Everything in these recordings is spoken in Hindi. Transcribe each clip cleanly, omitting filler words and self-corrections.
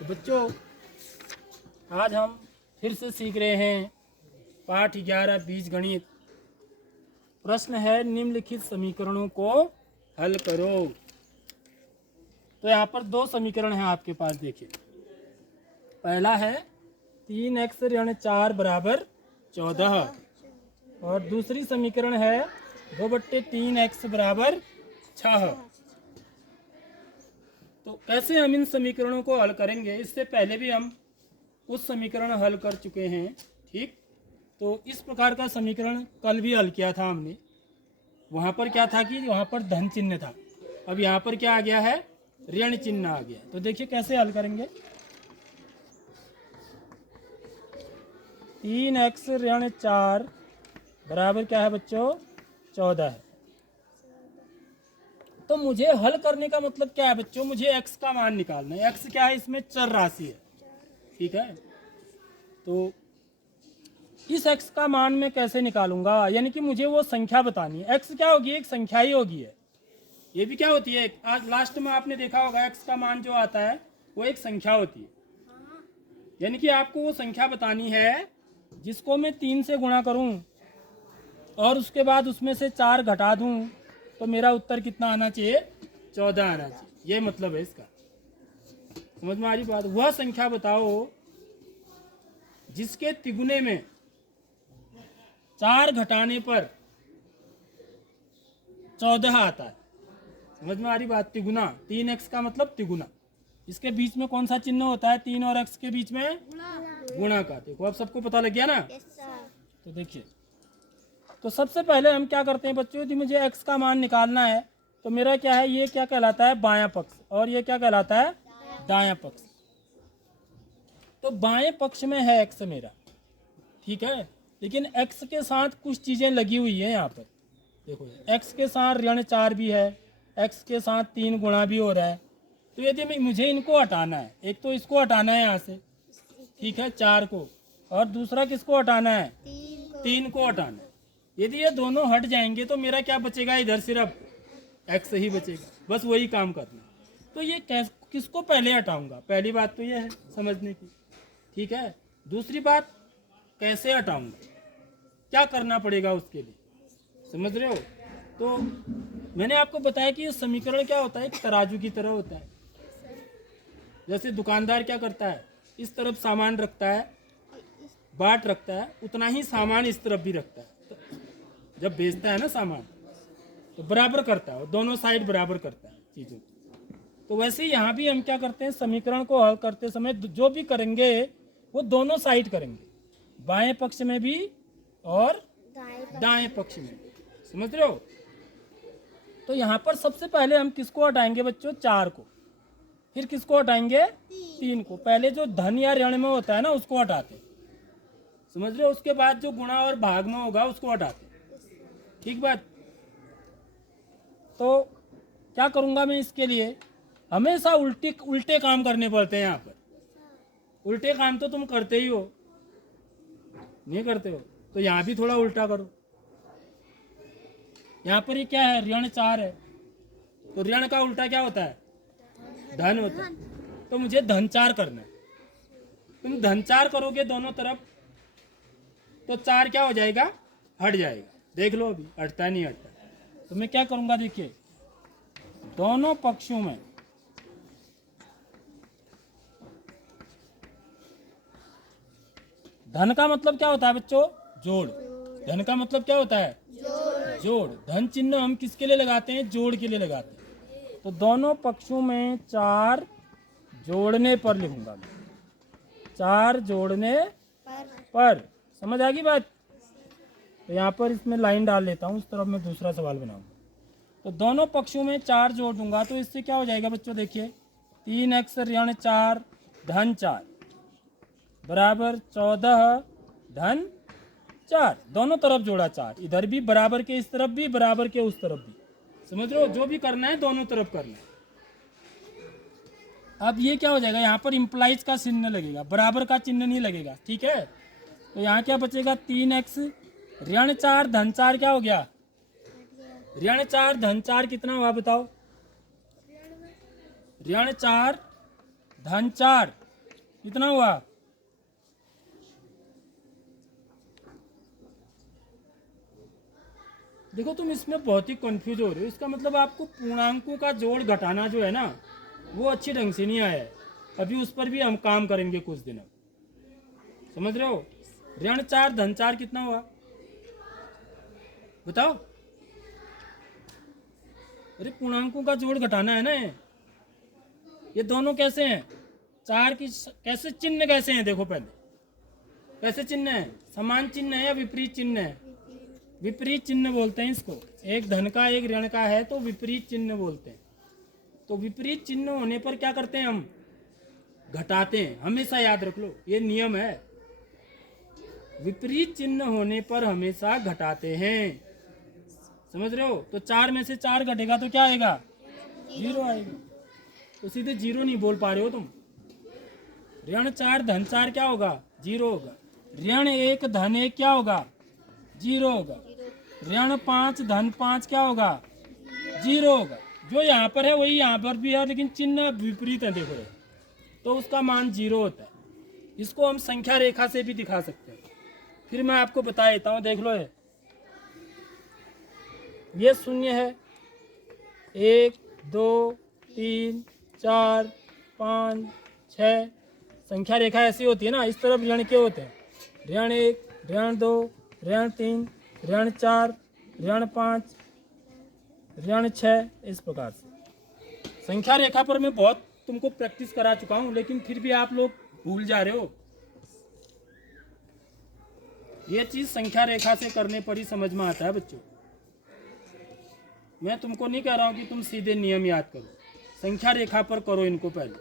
तो बच्चों आज हम फिर से सीख रहे हैं पाठ 11 बीजगणित। प्रश्न है निम्नलिखित समीकरणों को हल करो। तो यहाँ पर दो समीकरण हैं आपके पास, देखिए। पहला है 3x ऋण 4 बराबर 14 और दूसरी समीकरण है 2/3x बराबर 6। तो कैसे हम इन समीकरणों को हल करेंगे, इससे पहले भी हम उस समीकरण हल कर चुके हैं, ठीक। तो इस प्रकार का समीकरण कल भी हल किया था हमने। वहाँ पर क्या था कि वहाँ पर धन चिन्ह था, अब यहाँ पर क्या आ गया है, ऋण चिन्ह आ गया। तो देखिए कैसे हल करेंगे। 3x ऋण 4 बराबर क्या है बच्चों, 14 है। तो मुझे हल करने का मतलब क्या है बच्चों, मुझे x का मान निकालना है। x क्या है, इसमें चर राशि है, ठीक है। तो इस x का मान मैं कैसे निकालूंगा, यानी कि मुझे वो संख्या बतानी है। x क्या होगी, एक संख्या ही होगी है। ये भी क्या होती है, आज लास्ट में आपने देखा होगा x का मान जो आता है वो एक संख्या होती है। यानी कि आपको वो संख्या बतानी है जिसको मैं 3 से गुणा करूं और उसके बाद उसमें से 4 घटा दूं तो मेरा उत्तर कितना आना चाहिए, 14 आना चाहिए। ये मतलब है इसका। समझ में आ रही बात। वह संख्या बताओ जिसके तिगुने में 4 घटाने पर 14 आता है। समझ में आ रही बात। तिगुना, 3x का मतलब तिगुना। इसके बीच में कौन सा चिन्ह होता है, 3 और x के बीच में गुणा का। देखो अब सबको पता लग गया ना। तो देखिए, तो सबसे पहले हम क्या करते हैं बच्चों, यदि मुझे x का मान निकालना है तो मेरा क्या है, ये क्या कहलाता है, बायां पक्ष, और ये क्या कहलाता है, दायां पक्ष। तो बाएं पक्ष में है x मेरा, ठीक है। लेकिन x के साथ कुछ चीजें लगी हुई है यहाँ पर। देखो x के साथ ऋण 4 भी है, x के साथ 3 गुणा भी हो रहा है। तो यदि मुझे इनको हटाना है, एक तो इसको हटाना है यहाँ से, ठीक है, 4 को, और दूसरा किसको हटाना है, 3 को हटाना है। यदि ये दोनों हट जाएंगे तो मेरा क्या बचेगा, इधर सिर्फ x ही बचेगा। बस वही काम करना। तो ये किसको पहले हटाऊंगा, पहली बात तो ये है समझने की, ठीक है। दूसरी बात, कैसे हटाऊंगा, क्या करना पड़ेगा उसके लिए, समझ रहे हो। तो मैंने आपको बताया कि ये समीकरण क्या होता है, एक तराजू की तरह होता है। जैसे दुकानदार क्या करता है, इस तरफ सामान रखता है, बाट रखता है, उतना ही सामान इस तरफ भी रखता है। तो जब बेचता है ना सामान तो बराबर करता है, दोनों साइड बराबर करता है चीज़ों को। तो वैसे ही यहाँ भी हम क्या करते हैं, समीकरण को हल करते समय जो भी करेंगे वो दोनों साइड करेंगे, बाएं पक्ष में भी और दाएं पक्ष में भी। समझ रहे हो। तो यहाँ पर सबसे पहले हम किसको हटाएंगे बच्चों, 4 को, फिर किसको हटाएंगे, 3 को। पहले जो धन या ऋण में होता है ना उसको हटाते, समझ रहे हो। उसके बाद जो गुणा और भाग में होगा उसको हटाते, ठीक बात। तो क्या करूंगा मैं इसके लिए, हमेशा उल्टे काम करने पड़ते हैं यहाँ पर। उल्टे काम तो तुम करते ही हो, नहीं करते हो, तो यहाँ भी थोड़ा उल्टा करो। यहाँ पर ये क्या है, ऋण 4 है, तो ऋण का उल्टा क्या होता है, धन होता है। तो मुझे धन 4 करना है। तुम धन 4 करोगे दोनों तरफ तो 4 क्या हो जाएगा, हट जाएगा। देख लो अभी हटता नहीं हटता। तो मैं क्या करूंगा, देखिए दोनों पक्षों में धन का मतलब क्या होता है बच्चों, जोड़। धन का मतलब क्या होता है, जोड़। धन चिन्ह हम किसके लिए लगाते हैं, जोड़ के लिए लगाते हैं। तो दोनों पक्षों में 4 जोड़ने पर लिखूंगा मैं, 4 जोड़ने पर। समझ आ गई बात। तो यहाँ पर इसमें लाइन डाल लेता हूँ, उस तरफ मैं दूसरा सवाल बनाऊंगा। तो दोनों पक्षों में 4 जोड़ दूंगा तो इससे क्या हो जाएगा बच्चों, देखिए 3x ऋण 4 धन 4 बराबर 14 धन 4। दोनों तरफ जोड़ा 4, इधर भी बराबर के इस तरफ भी, बराबर के उस तरफ भी। समझ रहे हो, जो भी करना है दोनों तरफ करना है। अब ये क्या हो जाएगा, यहाँ पर इंप्लाइज का चिन्ह लगेगा, बराबर का चिन्ह नहीं लगेगा, ठीक है। तो यहाँ क्या बचेगा, 3x ऋण 4 धन 4 क्या हो गया, ऋण 4 धन 4 कितना हुआ बताओ, ऋण 4 धन 4 कितना हुआ? देखो तुम इसमें बहुत ही कंफ्यूज हो रहे हो। इसका मतलब आपको पूर्णांकों का जोड़ घटाना जो है ना वो अच्छी ढंग से नहीं आया है। अभी उस पर भी हम काम करेंगे कुछ दिनों, समझ रहे हो? ऋण 4 धन 4 कितना हुआ बताओ? अरे पूर्णांकों का जोड़ घटाना है ना। ये दोनों कैसे हैं? 4 की कैसे चिन्ह कैसे हैं? देखो पहले कैसे चिन्ह है? समान चिन्ह है या विपरीत चिन्ह है? विपरीत चिन्ह बोलते हैं इसको। एक धन का एक ऋण का है तो विपरीत चिन्ह बोलते हैं। तो विपरीत चिन्ह होने पर क्या करते हैं हम? घटाते हैं। हमेशा याद रख लो, ये नियम है। विपरीत चिन्ह होने पर हमेशा घटाते हैं, समझ रहे हो? तो 4 में से 4 घटेगा तो क्या आएगा? 0 आएगा। तो सीधे 0 नहीं बोल पा रहे हो तुम। ऋण 4 धन 4 क्या होगा? 0 होगा। ऋण 1 धन 1 क्या होगा? 0 होगा। ऋण 5 धन 5 क्या होगा? 0 होगा। जो यहाँ पर है वही यहाँ पर भी है, लेकिन चिन्ह विपरीत है। देखो तो उसका मान 0 होता है। इसको हम संख्या रेखा से भी दिखा सकते हैं। फिर मैं आपको बता देता हूँ, देख लो। ये 0 है, 1 2 3 4 5 6। संख्या रेखा ऐसी होती है ना। इस तरफ ऋण के होते हैं, ऋण 1 ऋण 2 ऋण 3 ऋण 4 ऋण 5 ऋण 6। इस प्रकार से संख्या रेखा पर मैं बहुत तुमको प्रैक्टिस करा चुका हूं, लेकिन फिर भी आप लोग भूल जा रहे हो। ये चीज संख्या रेखा से करने पर ही समझ में आता है बच्चों। मैं तुमको नहीं कह रहा हूं कि तुम सीधे नियम याद करो, संख्या रेखा पर करो इनको पहले।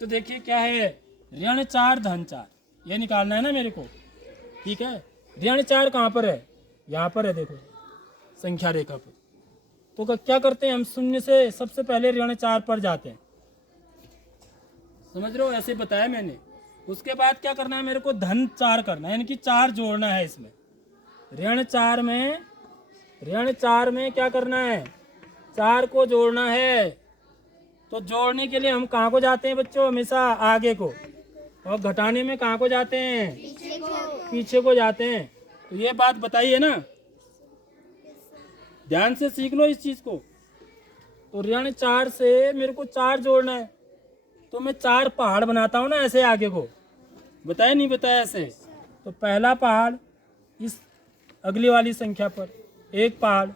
तो देखिए क्या है, ऋण 4 धन 4 ये निकालना है ना मेरे को, ठीक है? ऋण 4 कहाँ पर है? यहाँ पर है, देखो संख्या रेखा पर। तो क्या करते हैं हम? 0 से सबसे पहले ऋण 4 पर जाते हैं, समझ रहे हो? ऐसे बताया मैंने। उसके बाद क्या करना है मेरे को? धन 4 करना है, यानी कि 4 जोड़ना है इसमें। ऋण 4 में क्या करना है? 4 को जोड़ना है। तो जोड़ने के लिए हम कहाँ को जाते हैं बच्चों? हमेशा आगे को। और घटाने में कहाँ को जाते हैं? पीछे को जाते हैं। तो ये बात बताइए ना, ध्यान से सीख लो इस चीज को। तो ऋण 4 से मेरे को 4 जोड़ना है, तो मैं 4 पहाड़ बनाता हूँ ना ऐसे आगे को। बताया नहीं बताया ऐसे? तो पहला पहाड़ इस अगली वाली संख्या पर, एक पहाड़,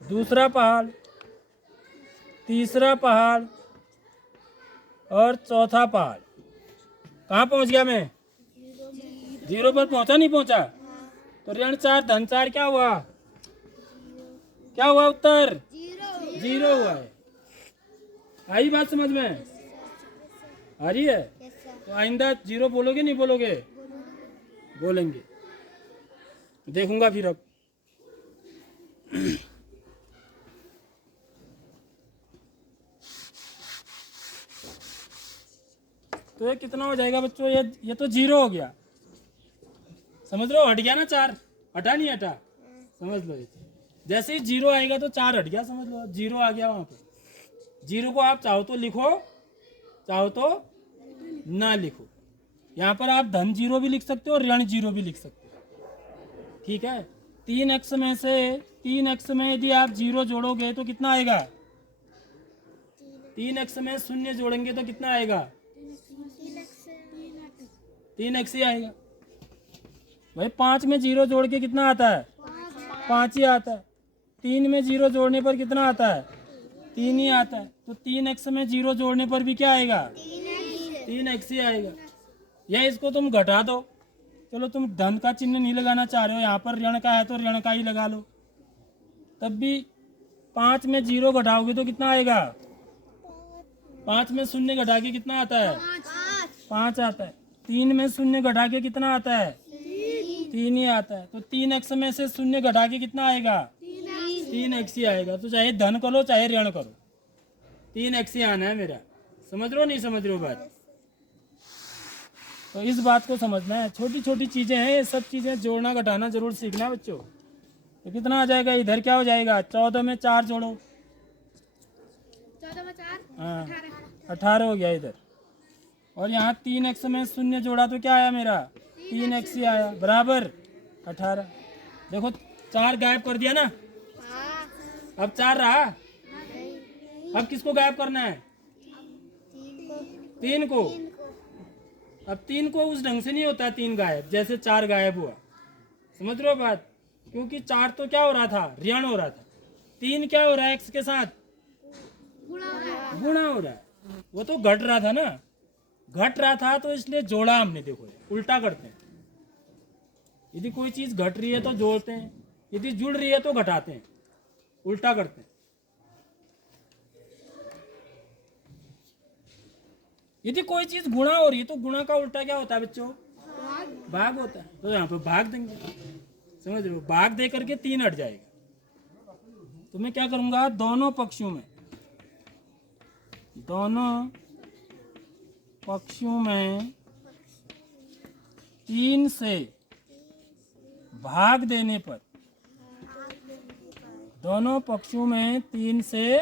दूसरा पहाड़, तीसरा पहाड़ और चौथा पहाड़। कहाँ पहुंच गया मैं? 0 पर पहुंचा नहीं पहुंचा? तो ऋण 4 धन 4 क्या हुआ? क्या हुआ उत्तर? 0 हुआ है। आई बात समझ में? आ रही है? तो आइंदा 0 बोलोगे नहीं बोलोगे? बोलेंगे, देखूंगा फिर अब। तो ये कितना हो जाएगा बच्चों? ये तो 0 हो गया, समझ लो? हट गया ना 4, हटा नहीं हटा? समझ लो। जैसे ही 0 आएगा तो 4 हट गया, समझ लो 0 आ गया वहां पे। 0 को आप चाहो तो लिखो, चाहो तो ना लिखो। यहाँ पर आप धन 0 भी लिख सकते हो और ऋण 0 भी लिख सकते हो, ठीक है? 3x में से 3x में यदि आप 0 जोड़ोगे तो कितना आएगा? 3x में 0 जोड़ेंगे तो कितना आएगा? 3x ही आएगा भाई। 5 में 0 जोड़ के कितना आता है? 5 ही आता है। 3 में 0 जोड़ने पर कितना आता है? 3 ही आता है। तो 3x में 0 जोड़ने पर भी क्या आएगा? 3x ही आएगा। या इसको तुम घटा दो। चलो तुम धन का चिन्ह नहीं लगाना चाह रहे हो, यहाँ पर ऋण का है तो ऋण का ही लगा लो। तब भी 5 में 0 घटाओगे तो कितना आएगा? 5 में 0 घटा के कितना आता है? 5 आता है। 3 में 0 घटा के कितना आता है? 3 ही आता है। तो 3x में से 0 घटा के कितना आएगा? 3x ही आएगा। तो चाहे धन करो चाहे ऋण करो, 3x ही आना है मेरा। समझ रहे हो नहीं समझ रहे हो बात? तो इस बात को समझना है। छोटी छोटी चीजें हैं, ये सब चीजें जोड़ना घटाना जरूर सीखना है बच्चों। तो कितना आ जाएगा? इधर क्या हो जाएगा? 14 में 4 जोड़ो, 14 में 4 हाँ 18 हो गया इधर। और यहाँ 3x में शून्य जोड़ा तो क्या आया मेरा 3x ही आया बराबर 18। देखो 4 गायब कर दिया ना, अब 4 रहा। अब किसको गायब करना है 3 को। अब 3 को उस ढंग से नहीं होता 3 गायब जैसे 4 गायब हुआ, समझ रहे हो बात। क्योंकि 4 तो क्या हो रहा था ऋण हो रहा था, 3 क्या हो रहा है x के साथ गुणा हो रहा है। वो तो घट रहा था ना, घट रहा था तो इसलिए जोड़ा हमने। देखो उल्टा करते हैं, यदि कोई चीज घट रही है तो जोड़ते हैं, यदि जुड़ रही है तो घटाते हैं, उल्टा करते हैं। यदि कोई चीज गुणा हो रही है तो गुणा का उल्टा क्या होता है बच्चों भाग होता है। तो यहाँ पे भाग देंगे, समझ रहे हो, भाग दे करके 3 हट जाएगा। तो मैं क्या करूंगा दोनों पक्षों में 3 से भाग देने पर, दोनों पक्षों में 3 से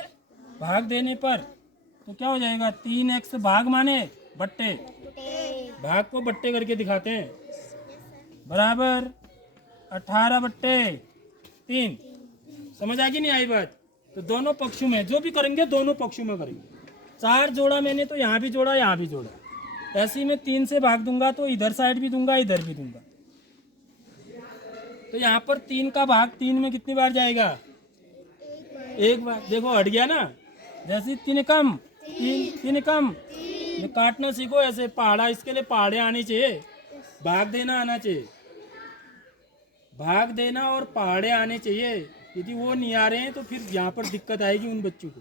भाग देने पर तो क्या हो जाएगा 3x भाग माने बट्टे, भाग को बट्टे करके दिखाते हैं बराबर 18/3। समझ आ गई नहीं आई बात। तो दोनों पक्षों में जो भी करेंगे दोनों पक्षों में करेंगे। 4 जोड़ा मैंने तो यहाँ भी जोड़ा यहाँ भी जोड़ा, ऐसे ही मैं 3 से भाग दूंगा तो इधर साइड भी दूंगा इधर भी दूंगा। तो यहाँ पर 3 का भाग 3 में कितनी बार जाएगा 1 बार। देखो हट गया ना, जैसे 3 कम 3 कम। ये काटना सीखो ऐसे पहाड़ा, इसके लिए पहाड़े आने चाहिए, भाग देना आना चाहिए, भाग देना और पहाड़े आने चाहिए। यदि वो नहीं आ रहे हैं तो फिर यहाँ पर दिक्कत आएगी उन बच्चों को।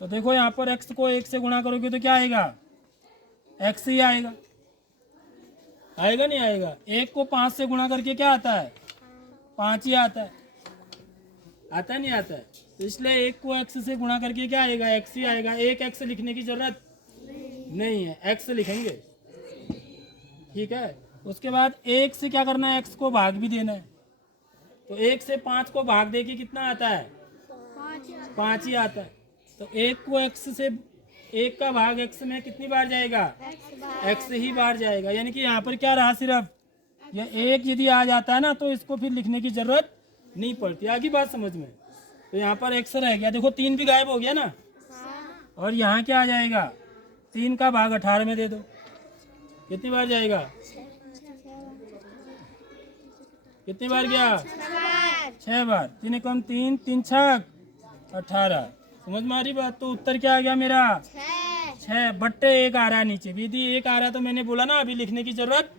तो देखो यहाँ पर x को 1 से गुणा करोगे तो क्या आएगा x ही आएगा, आएगा नहीं आएगा। 1 को 5 से गुणा करके क्या आता है 5 ही आता है, आता नहीं आता है। तो इसलिए 1 को x से गुणा करके क्या आएगा x ही आएगा। 1x लिखने की जरूरत नहीं है, x लिखेंगे, ठीक है। उसके बाद 1 से क्या करना है x को भाग भी देना है। तो 1 से 5 को भाग दे के कितना आता है 5 ही आता है। तो 1 को x से 1 का भाग x में कितनी बार जाएगा x ही बार जाएगा। यानी कि यहाँ पर क्या रहा सिर्फ ये 1 यदि आ जाता है ना तो इसको फिर लिखने की जरूरत नहीं पड़ती। आगे बात समझ में। तो यहाँ पर x रह गया, देखो 3 भी गायब हो गया ना। और यहाँ क्या आ जाएगा 3 का भाग 18 में दे दो, कितनी बार जाएगा कितनी बार गया 6 बार। 3 कम 3 3 छक 18। समझ में आ रही बात। तो उत्तर क्या आ गया मेरा 6 बट्टे 1 आ रहा है नीचे। यदि 1 आ रहा तो मैंने बोला ना अभी लिखने की जरूरत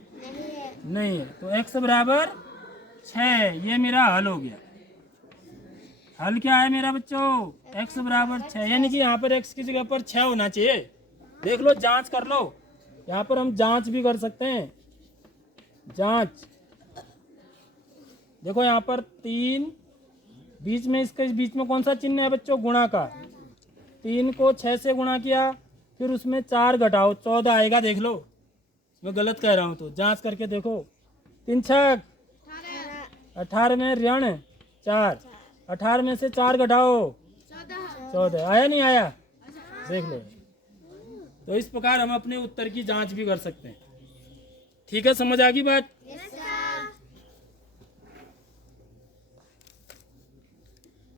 नहीं है। तो x बराबर 6, ये मेरा हल हो गया। हल क्या है मेरा बच्चों x बराबर 6, यानी कि यहाँ पर x की जगह पर 6 होना चाहिए। देख लो जांच कर लो, यहाँ पर हम जांच भी कर सकते हैं। जांच देखो यहाँ पर 3 बीच में, इसके बीच में कौन सा चिन्ह है बच्चों गुणा का। 3 को 6 से गुणा किया, फिर उसमें 4 घटाओ 14 आएगा। देख लो मैं गलत कह रहा हूँ तो जांच करके देखो। 3 छक 18 में ऋण 4, 18 में से 4 घटाओ 14, आया नहीं आया देख लो। तो इस प्रकार हम अपने उत्तर की जांच भी कर सकते हैं। ठीक है, समझ आ गई बात।